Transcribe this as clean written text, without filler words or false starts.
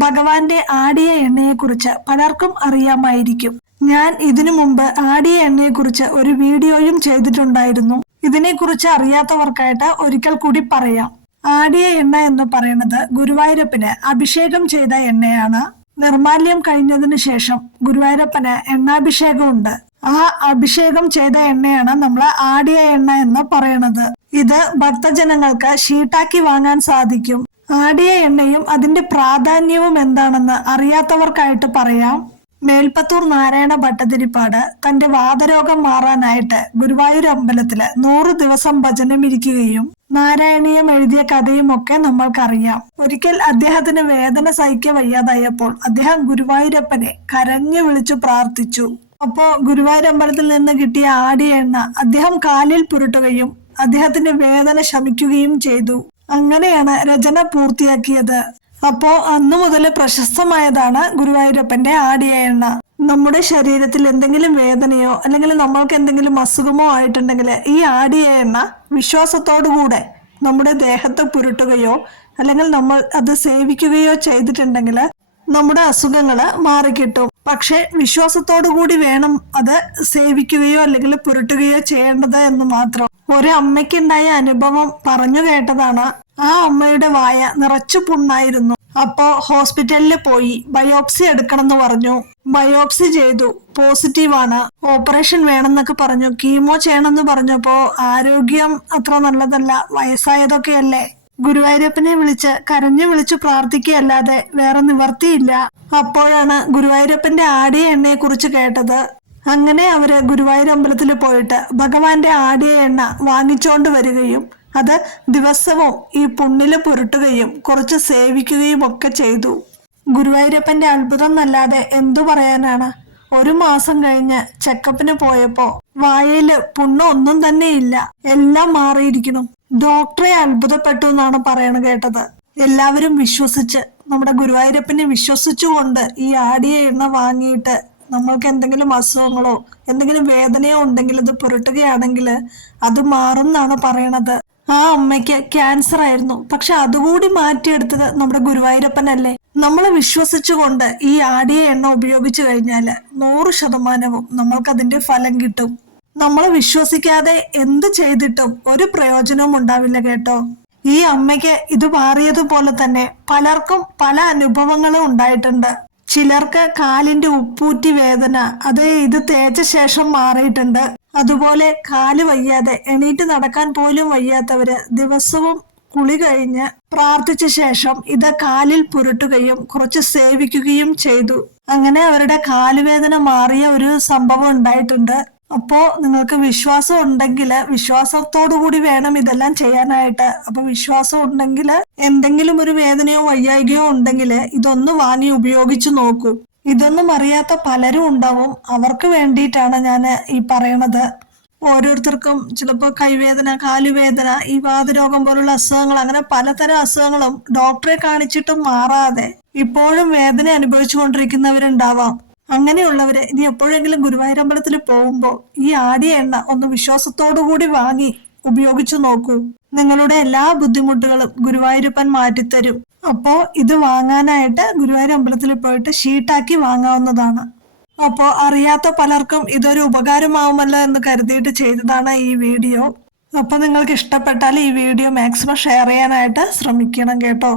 ഭഗവാന്റെ ആടിയ എണ്ണയെക്കുറിച്ച് പലർക്കും അറിയാമായിരിക്കും. ഞാൻ ഇതിനു മുമ്പ് ആടിയ എണ്ണയെക്കുറിച്ച് ഒരു വീഡിയോയും ചെയ്തിട്ടുണ്ടായിരുന്നു. ഇതിനെക്കുറിച്ച് അറിയാത്തവർക്കായിട്ട് ഒരിക്കൽ കൂടി പറയാം. ആടിയ എണ്ണ എന്ന് പറയുന്നത് ഗുരുവായൂരപ്പന് അഭിഷേകം ചെയ്ത എണ്ണയാണ്. നിർമാല്യം കഴിഞ്ഞതിന് ശേഷം ഗുരുവായൂരപ്പന് എണ്ണാഭിഷേകമുണ്ട്. ആ അഭിഷേകം ചെയ്ത എണ്ണയാണ് നമ്മൾ ആടിയ എണ്ണ എന്ന് പറയുന്നത്. ഇത് ഭക്തജനങ്ങൾക്ക് ഷീട്ടാക്കി വാങ്ങാൻ സാധിക്കും. ആടിയ എണ്ണയും അതിന്റെ പ്രാധാന്യവും എന്താണെന്ന് അറിയാത്തവർക്കായിട്ട് പറയാം. മേൽപ്പത്തൂർ നാരായണ ഭട്ടതിരിപ്പാട് തന്റെ വാതരോഗം മാറാനായിട്ട് ഗുരുവായൂർ അമ്പലത്തില് 100 ദിവസം ഭജനമിരിക്കുകയും നാരായണീയം എഴുതിയ കഥയും ഒക്കെ നമ്മൾക്കറിയാം. ഒരിക്കൽ അദ്ദേഹത്തിന് വേദന സഹിക്കാൻ വയ്യാതായപ്പോൾ അദ്ദേഹം ഗുരുവായൂരപ്പനെ കരഞ്ഞു വിളിച്ചു പ്രാർത്ഥിച്ചു. അപ്പോ ഗുരുവായൂർ അമ്പലത്തിൽ നിന്ന് കിട്ടിയ ആടിയ എണ്ണ അദ്ദേഹം കാലിൽ പുരട്ടുകയും അദ്ദേഹത്തിന്റെ വേദന ശമിക്കുകയും ചെയ്തു. അങ്ങനെയാണ് രചന പൂർത്തിയാക്കിയത്. അപ്പോ അന്നു മുതൽ പ്രശസ്തമായതാണ് ഗുരുവായൂരപ്പന്റെ ആടിയ എണ്ണ. നമ്മുടെ ശരീരത്തിൽ എന്തെങ്കിലും വേദനയോ അല്ലെങ്കിൽ നമ്മൾക്ക് എന്തെങ്കിലും അസുഖമോ ആയിട്ടുണ്ടെങ്കിൽ ഈ ആടിയ എണ്ണ വിശ്വാസത്തോടുകൂടെ നമ്മുടെ ദേഹത്ത് പുരട്ടുകയോ അല്ലെങ്കിൽ നമ്മൾ അത് സേവിക്കുകയോ ചെയ്തിട്ടുണ്ടെങ്കിൽ നമ്മുടെ അസുഖങ്ങള് മാറിക്കിട്ടും. പക്ഷെ വിശ്വാസത്തോടു കൂടി വേണം അത് സേവിക്കുകയോ അല്ലെങ്കിൽ പുരട്ടുകയോ ചെയ്യേണ്ടത് എന്ന് മാത്രം. ഒരു അമ്മയ്ക്കുണ്ടായ അനുഭവം പറഞ്ഞു കേട്ടതാണ്. ആ അമ്മയുടെ വായ നിറച്ചു പുണ്ണായിരുന്നു. അപ്പോ ഹോസ്പിറ്റലിൽ പോയി ബയോപ്സി എടുക്കണം എന്ന് പറഞ്ഞു. ബയോപ്സി ചെയ്തു, പോസിറ്റീവാണ്. ഓപ്പറേഷൻ വേണമെന്നൊക്കെ പറഞ്ഞു. കീമോ ചെയ്യണമെന്ന് പറഞ്ഞപ്പോ ആരോഗ്യം അത്ര നല്ലതല്ല, വയസ്സായതൊക്കെയല്ലേ. ഗുരുവായൂരപ്പനെ കരഞ്ഞു വിളിച്ചു പ്രാർത്ഥിക്കുകയല്ലാതെ വേറെ നിവർത്തിയില്ല. അപ്പോഴാണ് ഗുരുവായൂരപ്പന്റെ ആടിയ എണ്ണയെ കുറിച്ച് കേട്ടത്. അങ്ങനെ അവര് ഗുരുവായൂർ അമ്പലത്തിൽ പോയിട്ട് ഭഗവാന്റെ ആടിയ എണ്ണ വാങ്ങിച്ചോണ്ട് വരികയും അത് ദിവസവും ഈ പുണ്ണില് പുരട്ടുകയും കുറച്ച് സേവിക്കുകയും ഒക്കെ ചെയ്തു. ഗുരുവായൂരപ്പന്റെ അത്ഭുതം എന്നല്ലാതെ എന്തു പറയാനാണ്. 1 മാസം കഴിഞ്ഞ് ചെക്കപ്പിന് പോയപ്പോ വായയില് പുണ്ണ് ഒന്നും തന്നെ ഇല്ല, എല്ലാം മാറിയിരിക്കുന്നു. ഡോക്ടറെ അത്ഭുതപ്പെട്ടു എന്നാണ് പറയണ കേട്ടത്. എല്ലാവരും വിശ്വസിച്ച്, നമ്മുടെ ഗുരുവായൂരപ്പനെ വിശ്വസിച്ചുകൊണ്ട് ഈ ആടിയ എണ്ണ വാങ്ങിയിട്ട് നമ്മൾക്ക് എന്തെങ്കിലും അസുഖങ്ങളോ എന്തെങ്കിലും വേദനയോ ഉണ്ടെങ്കിൽ ഇത് പുരട്ടുകയാണെങ്കിൽ അത് മാറും എന്നാണ് പറയണത്. ആ അമ്മയ്ക്ക് ക്യാൻസർ ആയിരുന്നു, പക്ഷെ അതുകൂടി മാറ്റിയെടുത്തത് നമ്മുടെ ഗുരുവായൂരപ്പനല്ലേ. നമ്മൾ വിശ്വസിച്ചുകൊണ്ട് ഈ ആടിയ എണ്ണ ഉപയോഗിച്ചു കഴിഞ്ഞാല് 100% നമ്മൾക്ക് അതിന്റെ ഫലം കിട്ടും. നമ്മൾ വിശ്വസിക്കാതെ എന്ത് ചെയ്തിട്ടും ഒരു പ്രയോജനവും ഉണ്ടാവില്ല കേട്ടോ. ഈ അമ്മയ്ക്ക് ഇത് മാറിയതുപോലെ തന്നെ പലർക്കും പല അനുഭവങ്ങളും ഉണ്ടായിട്ടുണ്ട്. ചിലർക്ക് കാലിന്റെ ഉപ്പൂറ്റി വേദന അത് ഇത് തേച്ച ശേഷം മാറിയിട്ടുണ്ട്. അതുപോലെ കാല് വയ്യാതെ എണീറ്റ് നടക്കാൻ പോലും വയ്യാത്തവര് ദിവസവും കുളി കഴിഞ്ഞ് പ്രാർത്ഥിച്ച ശേഷം ഇത് കാലിൽ പുരട്ടുകയും കുറച്ച് സേവിക്കുകയും ചെയ്തു. അങ്ങനെ അവരുടെ കാലുവേദന മാറിയ ഒരു സംഭവം ഉണ്ടായിട്ടുണ്ട്. അപ്പോ നിങ്ങൾക്ക് വിശ്വാസം ഉണ്ടെങ്കിൽ വിശ്വാസത്തോടു കൂടി വേണം ഇതെല്ലാം ചെയ്യാനായിട്ട്. അപ്പൊ വിശ്വാസം ഉണ്ടെങ്കിൽ എന്തെങ്കിലും ഒരു വേദനയോ വയ്യായികയോ ഉണ്ടെങ്കിൽ ഇതൊന്ന് വാങ്ങി ഉപയോഗിച്ചു നോക്കൂ. ഇതൊന്നും അറിയാത്ത പലരും ഉണ്ടാവും. അവർക്ക് വേണ്ടിയിട്ടാണ് ഞാൻ ഈ പറയണത്. ഓരോരുത്തർക്കും ചിലപ്പോൾ കൈവേദന, കാലുവേദന, ഈ വാതരോഗം പോലുള്ള അസുഖങ്ങൾ, അങ്ങനെ പലതരം അസുഖങ്ങളും ഡോക്ടറെ കാണിച്ചിട്ടും മാറാതെ ഇപ്പോഴും വേദന അനുഭവിച്ചു കൊണ്ടിരിക്കുന്നവരുണ്ടാവാം. അങ്ങനെയുള്ളവര് ഇനി എപ്പോഴെങ്കിലും ഗുരുവായൂർ അമ്പലത്തിൽ പോകുമ്പോൾ ഈ ആടിയ എണ്ണ ഒന്ന് വിശ്വാസത്തോടുകൂടി വാങ്ങി ഉപയോഗിച്ചു നോക്കൂ. നിങ്ങളുടെ എല്ലാ ബുദ്ധിമുട്ടുകളും ഗുരുവായൂരപ്പൻ മാറ്റിത്തരും. അപ്പോ ഇത് വാങ്ങാനായിട്ട് ഗുരുവായൂർ അമ്പലത്തിൽ പോയിട്ട് ഷീട്ടാക്കി വാങ്ങാവുന്നതാണ്. അപ്പോ അറിയാത്ത പലർക്കും ഇതൊരു ഉപകാരമാവുമല്ലോ എന്ന് കരുതിയിട്ട് ചെയ്തതാണ് ഈ വീഡിയോ. അപ്പൊ നിങ്ങൾക്ക് ഇഷ്ടപ്പെട്ടാൽ ഈ വീഡിയോ മാക്സിമം ഷെയർ ചെയ്യാനായിട്ട് ശ്രമിക്കണം കേട്ടോ.